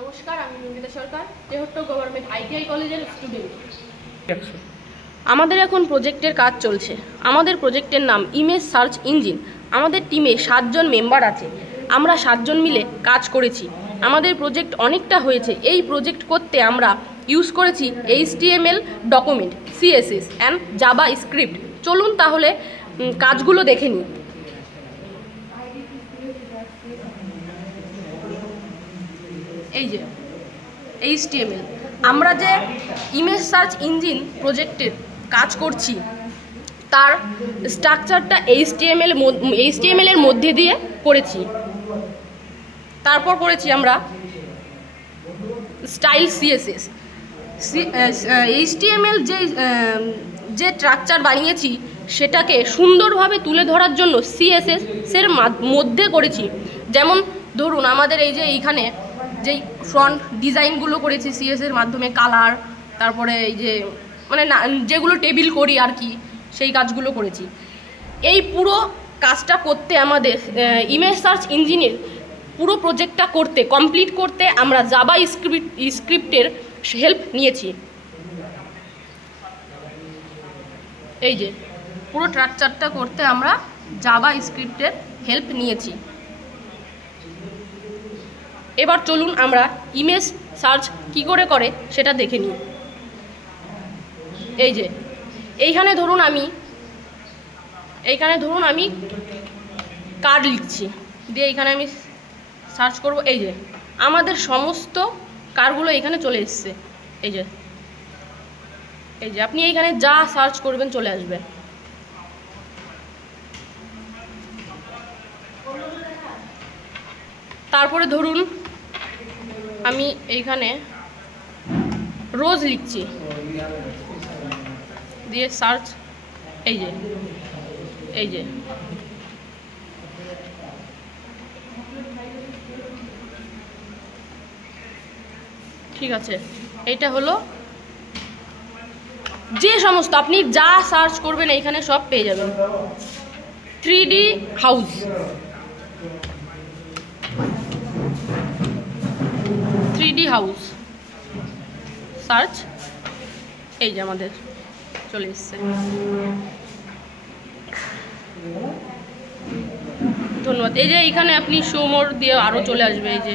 নমস্কার, আমি নন্দিতা সরকার, Tehatta government ITI কলেজের স্টুডেন্ট। আমাদের এখন প্রজেক্টের কাজ চলছে। আমাদের প্রজেক্টের নাম ইমেজ সার্চ ইঞ্জিন। আমাদের টিমে 7 জন মেম্বার আছে। আমরা 7 জন মিলে কাজ করেছি। আমাদের প্রজেক্ট অনেকটা হয়েছে। এই প্রজেক্ট করতে আমরা ইউজ করেছি HTML document, CSS and Java script. চলুন তাহলে কাজগুলো দেখে নিই। এই যে HTML, আমরা যে ইমেজ সার্চ ইঞ্জিন প্রজেক্টের কাজ করছি তার স্ট্রাকচারটা HTML এর মধ্যে দিয়ে করেছি। তারপর করেছি আমরা স্টাইল CSS। HTML যে স্ট্রাকচার বানিয়েছি সেটাকে সুন্দরভাবে তুলে ধরার জন্য CSS এর মধ্যে করেছি। যেমন ধরুন আমাদের এই যে এইখানে যেই ফ্রন্ট ডিজাইনগুলো করেছি CSS এর মাধ্যমে, কালার, তারপরে এই যে মানে যেগুলো টেবিল করি আর কি, সেই কাজগুলো করেছি। এই পুরো কাজটা করতে আমাদের ইমেজ সার্চ ইঞ্জিনের পুরো প্রজেক্টটা কমপ্লিট করতে আমরা জাভা স্ক্রিপ্টের হেল্প নিয়েছি। এই যে পুরো স্ট্রাকচারটা করতে আমরা জাভা স্ক্রিপ্টের হেল্প নিয়েছি। এবার চলুন আমরা ইমেজ সার্চ কি করে সেটা দেখে নিই। এই যে এইখানে ধরুন আমি কার্ড লিখছি, দিয়ে এইখানে আমি সার্চ করব। এই যে আমাদের সমস্ত কার্ডগুলো এখানে চলে এসছে। এই যে আপনি এইখানে যা সার্চ করবেন চলে আসবে। তারপরে ধরুন আমি এইখানে রোজ লিখছি, দিয়ে সার্চ। এই যে ঠিক আছে, এইটা হলো যে সমস্ত আপনি যা সার্চ করবেন এইখানে সব পেয়ে যাবেন। 3D house, 3D house search. এই যে আমাদের চলে এসছে। ধন্যবাদ। এই যে এইখানে আপনি শো মোর দিয়ে আরও চলে আসবে। এই যে